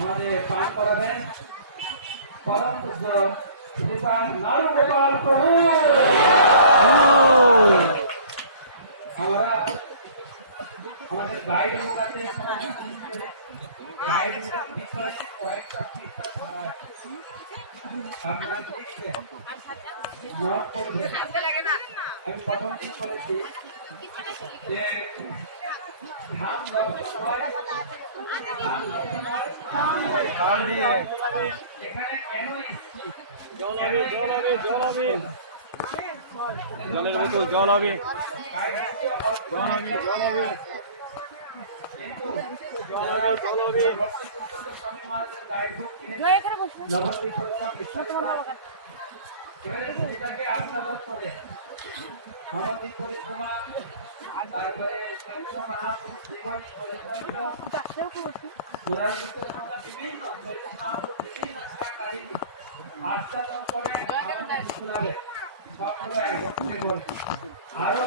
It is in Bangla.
আমাদের পান করাবেন পরম পূজ্য শ্রীপান লালু গোপাল প্রভু। আমরা আমাদের গাইড আছে গাইড কয়েকটা আপনারা দেখছেন নোট করবেন। আমি প্রথম দিন বলেছি যে ধান রোপণ সময় এখানে কেন এসেছি জলের বোতল জল হবে আরো